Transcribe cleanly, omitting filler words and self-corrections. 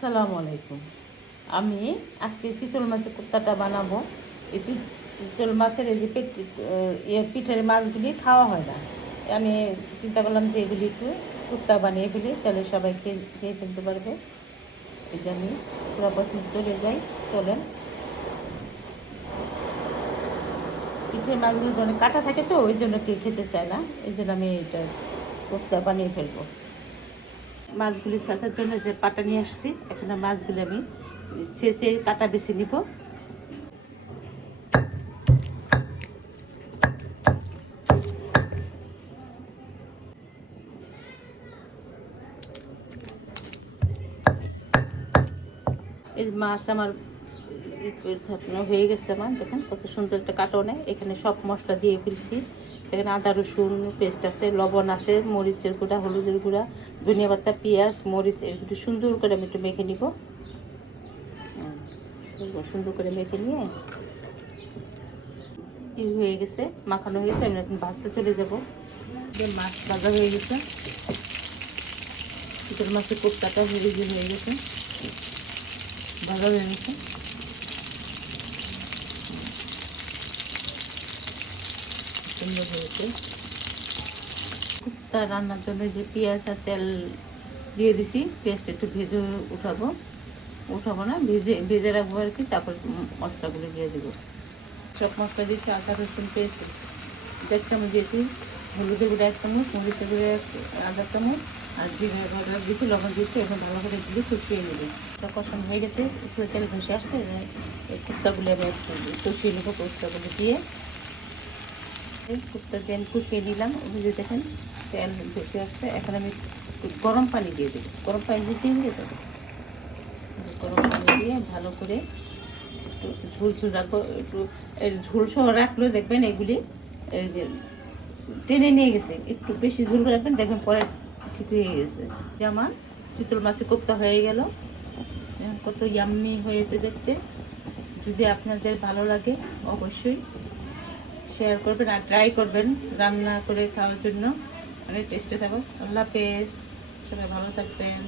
আসসালামু আলাইকুম। আমি আজকে চিতল মাছের কোপ্তাটা বানাবো। এই চিতল মাছের এই যে পিঠের মাছগুলি খাওয়া হয় না। আমি চিন্তা করলাম যে এগুলি একটু কোপ্তা বানিয়ে ফেলি, তাহলে সবাই খেয়ে ফেলতে পারবে। এই যে আমি পুরো প্রসেস চলে যাই, চলেন। পিঠের মাছগুলো অনেক কাটা থাকে তো, ওই জন্য কেউ খেতে চায় না, এই জন্য আমি এটা কোপ্তা বানিয়ে ফেলবো। মাছগুলি ছাঁচার জন্য যে পাটা নিয়ে আসছি, এখন মাছগুলি আমি ছেঁচে কাটা বেছে নিব। এই মাছ আমার হয়ে গেছে, আমার দেখেন কত সুন্দর একটা কাটাও নেই। এখানে সব মশলা দিয়ে ফেলছি। এখানে আদা রসুন পেস্ট আছে, লবণ আছে, মরিচের গুঁড়া, হলুদের গুঁড়া, ধনিয়া পাতা, পেঁয়াজ, মরিচ একটু সুন্দর করে আমি একটু মেখে নিব। সুন্দর করে মেখে নিয়ে হয়ে গেছে, মাখানো হয়ে গেছে। আমি এখন ভাজতে চলে যাবো। মাছ ভাজা হয়ে গেছে, চিতল মাছের কোপ্তাটা হয়ে গেছে, ভাজা হয়ে গেছে। সুন্দর হয়েছে। কোপ্তা রান্নার জন্য যে পেঁয়াজ আর তেল দিয়ে দিছি, পেঁয়াজটা একটু ভেজে উঠাবো না, ভেজে রাখবো আর কি। তারপর মশলাগুলো দিয়ে দেবো। সব মশলা দিয়েছি, আদা রসুন পেস্ট 1 চামচ দিয়েছি, হলুদের গুঁড়ো 1 চামচ, মরিচের গুঁড়ো 1/2 চামচ, আর জিরা ভাজা দিয়েছি, লবণ দিয়েছি। এখন ভালো করে এগুলো কষিয়ে নেবে। কষানো হয়ে গেছে, একটু তেল ঘষে আসছে, এই কোপ্তাগুলো আমি কষিয়ে নেবো। কোপ্তাগুলো দিয়ে কোপ্তা দিয়ে আমি কষিয়ে নিলাম। ওগুলো দেখেন তেল ভেসে আসছে। এখন আমি গরম পানি দিয়ে দেবো। গরম পানি দিয়ে দেবো। গরম পানি দিয়ে ভালো করে একটু ঝোল রাখবো। একটু ঝোল সহ রাখলে দেখবেন এগুলি এই যে টেনে নিয়ে গেছে। একটু বেশি ঝোল রাখবেন, দেখবেন পরে ঠিক হয়ে গেছে। যে আমার চিতল মাছের কোপ্তা হয়ে গেল। কত ইয়াম্মি হয়েছে দেখতে। যদি আপনাদের ভালো লাগে অবশ্যই শেয়ার করবেন আর ট্রাই করবেন রান্না করে খাওয়ার জন্য। অনেক টেস্টি থাকবে। আল্লাহ হাফেজ, সবাই ভালো থাকবেন।